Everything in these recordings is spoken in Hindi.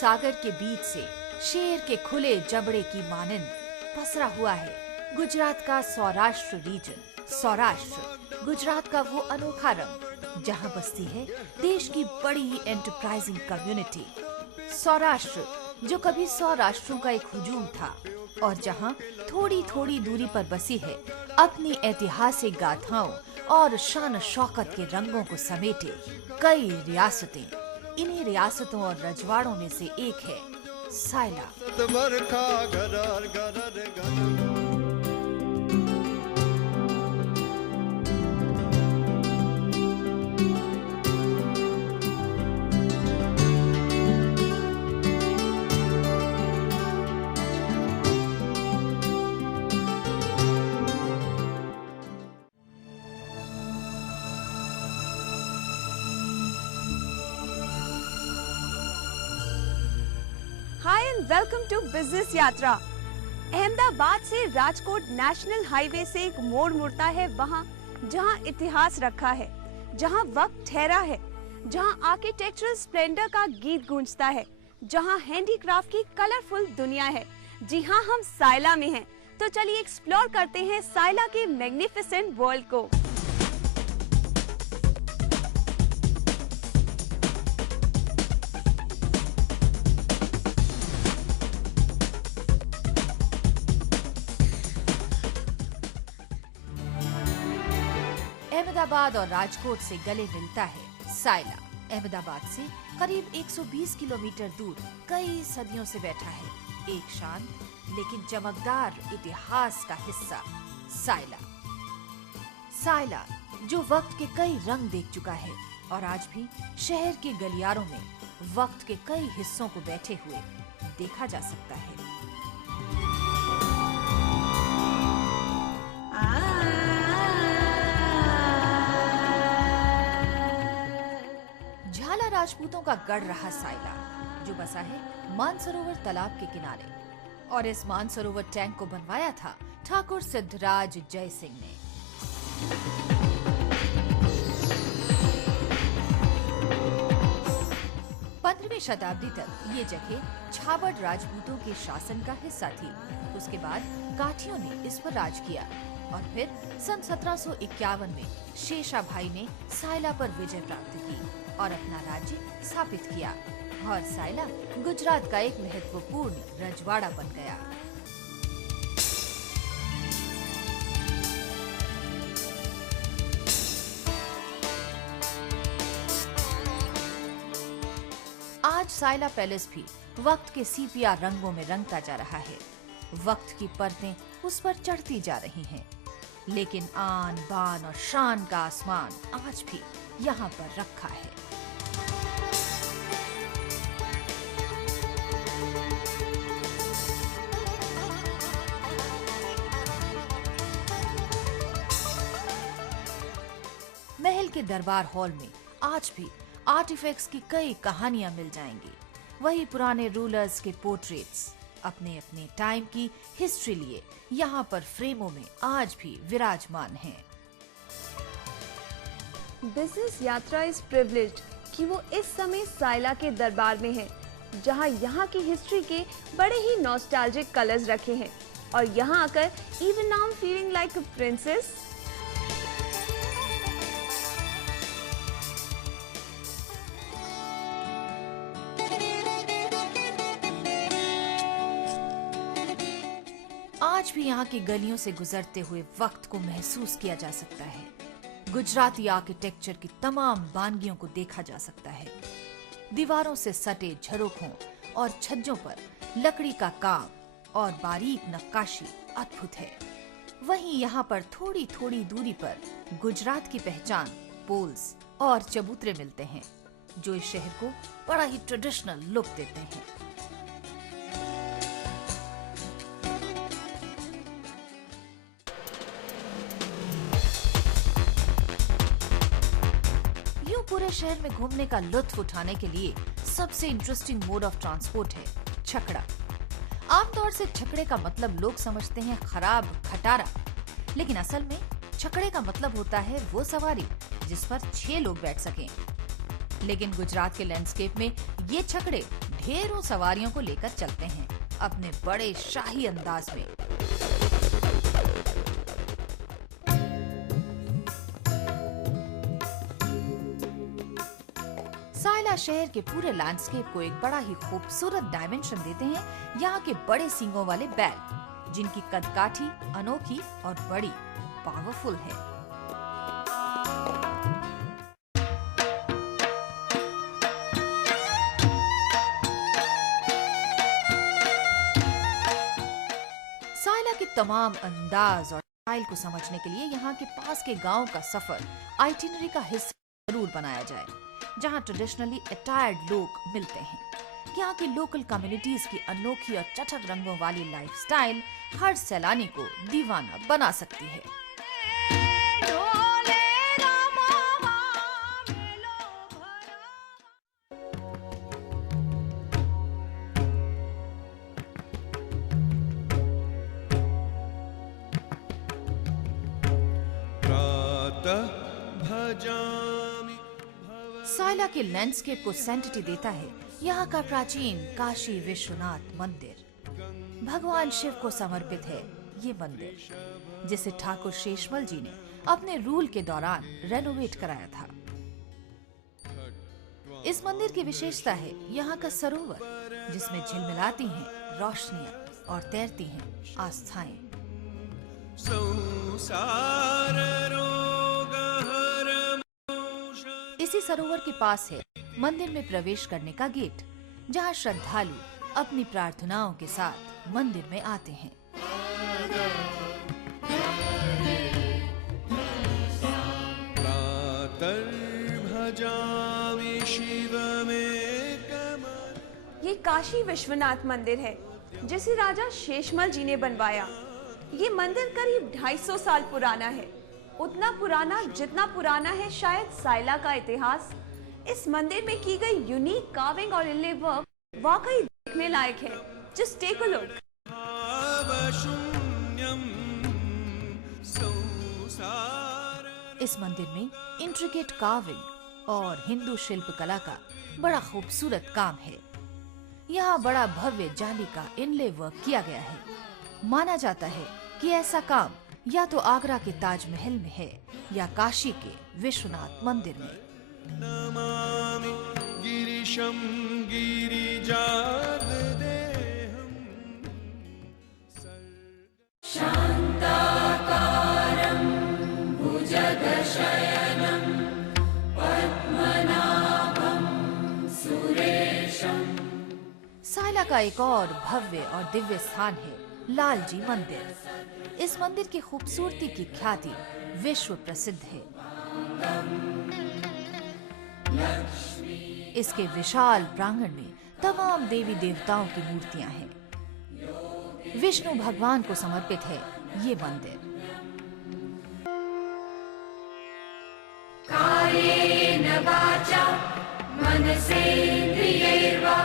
सागर के बीच से शेर के खुले जबड़े की मानंद पसरा हुआ है गुजरात का सौराष्ट्र रीजन। सौराष्ट्र गुजरात का वो अनोखा रंग जहाँ बसती है देश की बड़ी ही एंटरप्राइजिंग कम्युनिटी। सौराष्ट्र जो कभी 100 राष्ट्रों का एक हुजूम था और जहाँ थोड़ी थोड़ी दूरी पर बसी है अपनी ऐतिहासिक गाथाओं और शान शौकत के रंगों को समेटे कई रियासतें। इन्हीं रियासतों और रजवाड़ों में से एक है सायला। हाय एंड वेलकम टू बिजनेस यात्रा। अहमदाबाद से राजकोट नेशनल हाईवे से एक मोड़ मुड़ता है वहाँ जहाँ इतिहास रखा है, जहाँ वक्त ठहरा है, जहाँ आर्किटेक्चरल स्प्लेंडर का गीत गूंजता है, जहाँ हैंडीक्राफ्ट की कलरफुल दुनिया है। जी हाँ, हम सायला में हैं, तो चलिए एक्सप्लोर करते हैं सायला के मैग्निफिसेंट वर्ल्ड को। अहमदाबाद और राजकोट से गले मिलता है सायला। अहमदाबाद से करीब 120 किलोमीटर दूर कई सदियों से बैठा है एक शांत लेकिन चमकदार इतिहास का हिस्सा सायला। सायला जो वक्त के कई रंग देख चुका है और आज भी शहर के गलियारों में वक्त के कई हिस्सों को बैठे हुए देखा जा सकता है। झाला राजपूतों का गढ़ रहा सायला जो बसा है मानसरोवर तालाब के किनारे, और इस मानसरोवर टैंक को बनवाया था ठाकुर सिद्धराज जय सिंह ने। 15वीं शताब्दी तक ये जगह छाबड़ राजपूतों के शासन का हिस्सा थी। उसके बाद काठियों ने इस पर राज किया और फिर सन 1751 में शेषा भाई ने सायला पर विजय प्राप्त की और अपना राज्य स्थापित किया और सायला गुजरात का एक महत्वपूर्ण रजवाड़ा बन गया। आज सायला पैलेस भी वक्त के सीपिया रंगों में रंगता जा रहा है। वक्त की परतें उस पर चढ़ती जा रही हैं, लेकिन आन बान और शान का आसमान आज भी यहाँ पर रखा है। महल के दरबार हॉल में आज भी आर्टिफैक्ट्स की कई कहानियां मिल जाएंगी। वही पुराने रूलर्स के पोर्ट्रेट्स अपने अपने टाइम की हिस्ट्री लिए यहाँ पर फ्रेमों में आज भी विराजमान हैं। बिजनेस यात्रा इज प्रिविलेज्ड कि वो इस समय सायला के दरबार में है, जहाँ यहाँ की हिस्ट्री के बड़े ही नॉस्टैल्जिक कलर्स रखे हैं और यहाँ आकर even now I am feeling like a princess. आज भी यहाँ की गलियों से गुजरते हुए वक्त को महसूस किया जा सकता है। गुजराती आर्किटेक्चर की तमाम बानगियों को देखा जा सकता है। दीवारों से सटे झरोखों और छज्जों पर लकड़ी का काम और बारीक नक्काशी अद्भुत है। वहीं यहाँ पर थोड़ी थोड़ी दूरी पर गुजरात की पहचान पोल्स और चबूतरे मिलते हैं जो इस शहर को बड़ा ही ट्रेडिशनल लुक देते हैं। पूरे शहर में घूमने का लुत्फ उठाने के लिए सबसे इंटरेस्टिंग मोड ऑफ ट्रांसपोर्ट है छकड़ा। आमतौर से छकड़े का मतलब लोग समझते हैं खराब खटारा, लेकिन असल में छकड़े का मतलब होता है वो सवारी जिस पर 6 लोग बैठ सकें। लेकिन गुजरात के लैंडस्केप में ये छकड़े ढेरों सवारियों को लेकर चलते हैं अपने बड़े शाही अंदाज में। सायला शहर के पूरे लैंडस्केप को एक बड़ा ही खूबसूरत डायमेंशन देते हैं यहाँ के बड़े सींगों वाले बैल, जिनकी कदकाठी अनोखी और बड़ी पावरफुल है। सायला के तमाम अंदाज और स्टाइल को समझने के लिए यहाँ के पास के गांव का सफर आइटिनरी का हिस्सा जरूर बनाया जाए, जहाँ ट्रेडिशनली अटायर्ड लोग मिलते हैं। यहाँ की लोकल कम्युनिटीज की अनोखी और चटक रंगों वाली लाइफस्टाइल हर सैलानी को दीवाना बना सकती है। सायला के लैंडस्केप को सेंटिटी देता है यहाँ का प्राचीन काशी विश्वनाथ मंदिर। भगवान शिव को समर्पित है ये मंदिर, जिसे ठाकुर शेषमल जी ने अपने रूल के दौरान रेनोवेट कराया था। इस मंदिर की विशेषता है यहाँ का सरोवर, जिसमें झिलमिलाती हैं रोशनियां और तैरती हैं आस्थाएं। इसी सरोवर के पास है मंदिर में प्रवेश करने का गेट, जहाँ श्रद्धालु अपनी प्रार्थनाओं के साथ मंदिर में आते हैं। ये काशी विश्वनाथ मंदिर है जिसे राजा शेषमल जी ने बनवाया। ये मंदिर करीब 250 साल पुराना है, उतना पुराना जितना पुराना है शायद सायला का इतिहास। इस मंदिर में की गई यूनिक कार्विंग और इनले वर्क वाकई देखने लायक है। Just take a look. इस मंदिर में इंट्रिकेट कार्विंग और हिंदू शिल्प कला का बड़ा खूबसूरत काम है। यहाँ बड़ा भव्य जाली का इनले वर्क किया गया है। माना जाता है कि ऐसा काम या तो आगरा के ताजमहल में है या काशी के विश्वनाथ मंदिर में। सायला का एक और भव्य और दिव्य स्थान है लाल जी मंदिर। इस मंदिर की खूबसूरती की ख्याति विश्व प्रसिद्ध है। इसके विशाल प्रांगण में तमाम देवी देवताओं की मूर्तियां हैं। विष्णु भगवान को समर्पित है ये मंदिर। कायेन वाचा मनसेन्द्रियैर्वा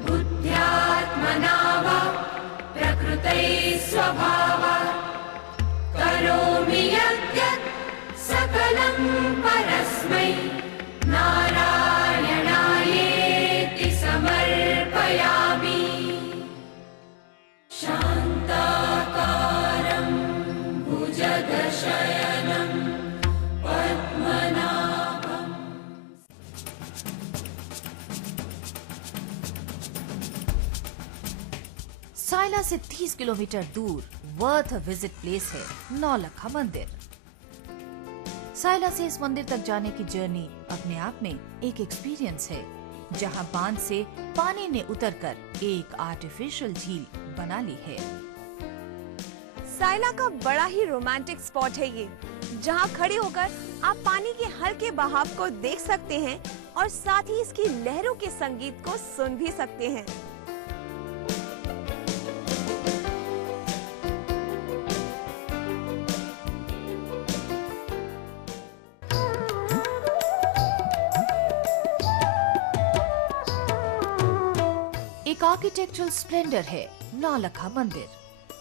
बुद्ध्यात्मना वा प्रकृते स्वभावात् करोमि यद्यत् सकलं परस्मै नारायणायेति समर्पयामि। शान्ताकारं भुजगशयनं पद्मनाभम्। सायला से 30 किलोमीटर दूर वर्थ अ विजिट प्लेस है नौलखा मंदिर। सायला से इस मंदिर तक जाने की जर्नी अपने आप में एक एक्सपीरियंस है, जहां बांध से पानी ने उतरकर एक आर्टिफिशियल झील बना ली है। सायला का बड़ा ही रोमांटिक स्पॉट है ये, जहां खड़े होकर आप पानी के हल्के बहाव को देख सकते हैं और साथ ही इसकी लहरों के संगीत को सुन भी सकते हैं। एक आर्किटेक्चरल स्प्लेंडर है नौलखा मंदिर,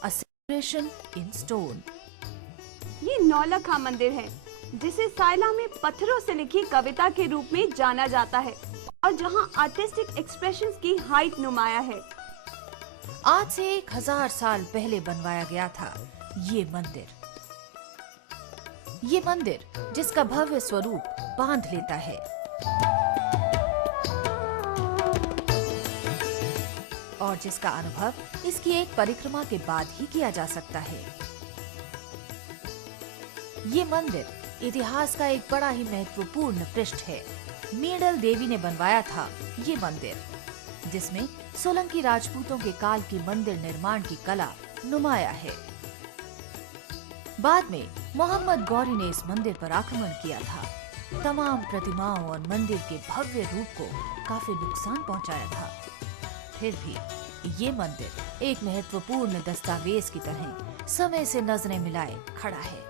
अ सेलिब्रेशन इन स्टोन। ये नौलखा मंदिर है जिसे सायला में पत्थरों से लिखी कविता के रूप में जाना जाता है और जहां आर्टिस्टिक एक्सप्रेशंस की हाइट नुमाया है। आज से 1000 साल पहले बनवाया गया था ये मंदिर। ये मंदिर जिसका भव्य स्वरूप बांध लेता है और जिसका अनुभव इसकी एक परिक्रमा के बाद ही किया जा सकता है। ये मंदिर इतिहास का एक बड़ा ही महत्वपूर्ण पृष्ठ है। मीणल देवी ने बनवाया था ये मंदिर, जिसमें सोलंकी राजपूतों के काल की मंदिर निर्माण की कला नुमाया है। बाद में मोहम्मद गौरी ने इस मंदिर पर आक्रमण किया था। तमाम प्रतिमाओं और मंदिर के भव्य रूप को काफी नुकसान पहुंचाया था। फिर भी ये मंदिर एक महत्वपूर्ण दस्तावेज की तरह समय से नजरें मिलाए खड़ा है।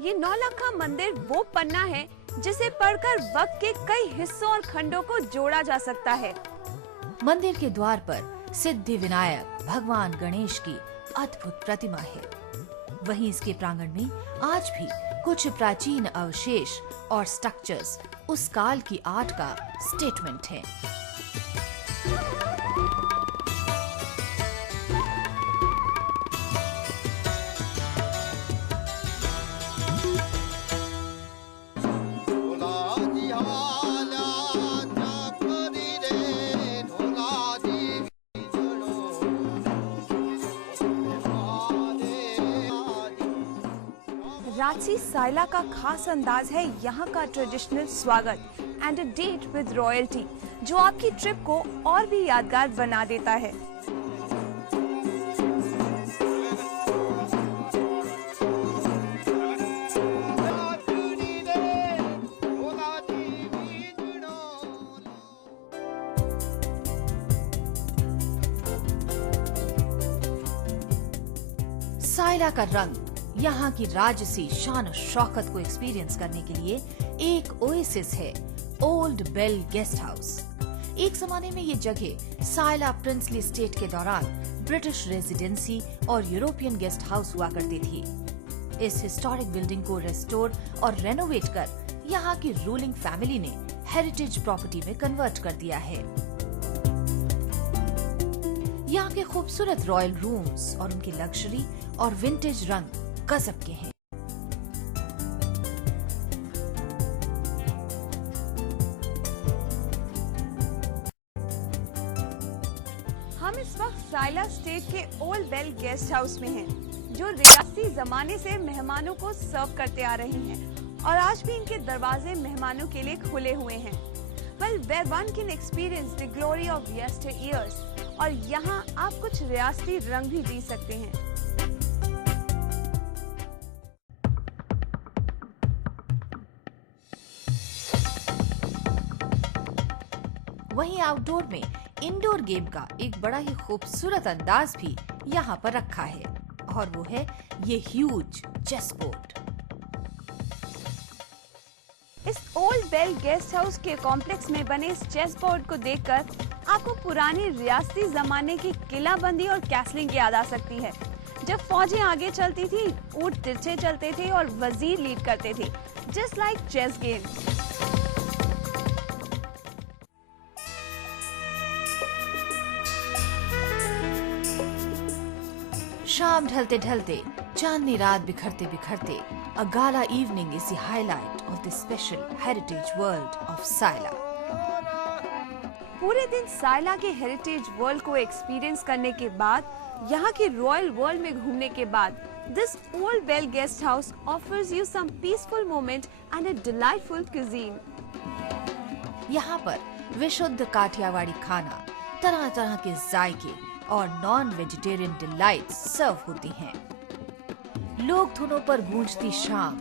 ये नौलखा मंदिर वो पन्ना है जिसे पढ़कर वक्त के कई हिस्सों और खंडों को जोड़ा जा सकता है। मंदिर के द्वार पर सिद्धि विनायक भगवान गणेश की अद्भुत प्रतिमा है। वहीं इसके प्रांगण में आज भी कुछ प्राचीन अवशेष और स्ट्रक्चर्स उस काल की आर्ट का स्टेटमेंट हैं। रांची सायला का खास अंदाज है यहाँ का ट्रेडिशनल स्वागत and a date with royalty, जो आपकी ट्रिप को और भी यादगार बना देता है। सायला का रंग यहाँ की राजसी शान और शौकत को एक्सपीरियंस करने के लिए एक ओएसिस है, ओल्ड बेल गेस्ट हाउस। एक जमाने में ये जगह सायला प्रिंसली स्टेट के दौरान ब्रिटिश रेजिडेंसी और यूरोपियन गेस्ट हाउस हुआ करती थी। इस हिस्टोरिक बिल्डिंग को रेस्टोर और रेनोवेट कर यहाँ की रूलिंग फैमिली ने हेरिटेज प्रॉपर्टी में कन्वर्ट कर दिया है। यहाँ के खूबसूरत रॉयल रूम्स और उनकी लग्जरी और विंटेज रंग गजब के हैं। हम इस वक्त सायला स्टेट के ओल्ड बेल गेस्ट हाउस में हैं, जो रियासती जमाने से मेहमानों को सर्व करते आ रही हैं और आज भी इनके दरवाजे मेहमानों के लिए खुले हुए हैं। Well, where one can experience the glory of yesteryears, और यहाँ आप कुछ रियासती रंग भी जी सकते हैं। वहीं आउटडोर में इंडोर गेम का एक बड़ा ही खूबसूरत अंदाज भी यहाँ पर रखा है और वो है ये ह्यूज चेस बोर्ड। इस ओल्ड बेल गेस्ट हाउस के कॉम्प्लेक्स में बने इस चेस बोर्ड को देखकर आपको पुरानी रियासती जमाने की किलाबंदी और कैसलिंग याद आ सकती है, जब फौजें आगे चलती थी, ऊंट तिरछे चलते थे और वजीर लीड करते थे, जस्ट लाइक चेस गेम। शाम ढलते ढलते, चांदनी रात बिखरते बिखरते, a gala evening is the highlight of the special heritage world of Saila. पूरे दिन सायला के हेरिटेज वर्ल्ड को एक्सपीरियंस करने के बाद, यहाँ के रॉयल वर्ल्ड में घूमने के बाद, this old bell guest house offers you some peaceful moment and a delightful cuisine. यहाँ पर विशुद्ध काठियावाड़ी खाना, तरह तरह के जायके और नॉन वेजिटेरियन डिलाइट्स सर्व होती हैं। लोक धुनों पर गूंजती शाम,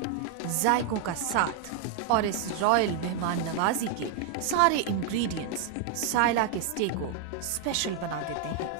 जायकों का साथ और इस रॉयल मेहमान नवाजी के सारे इंग्रेडिएंट्स सायला के स्टे को स्पेशल बना देते हैं।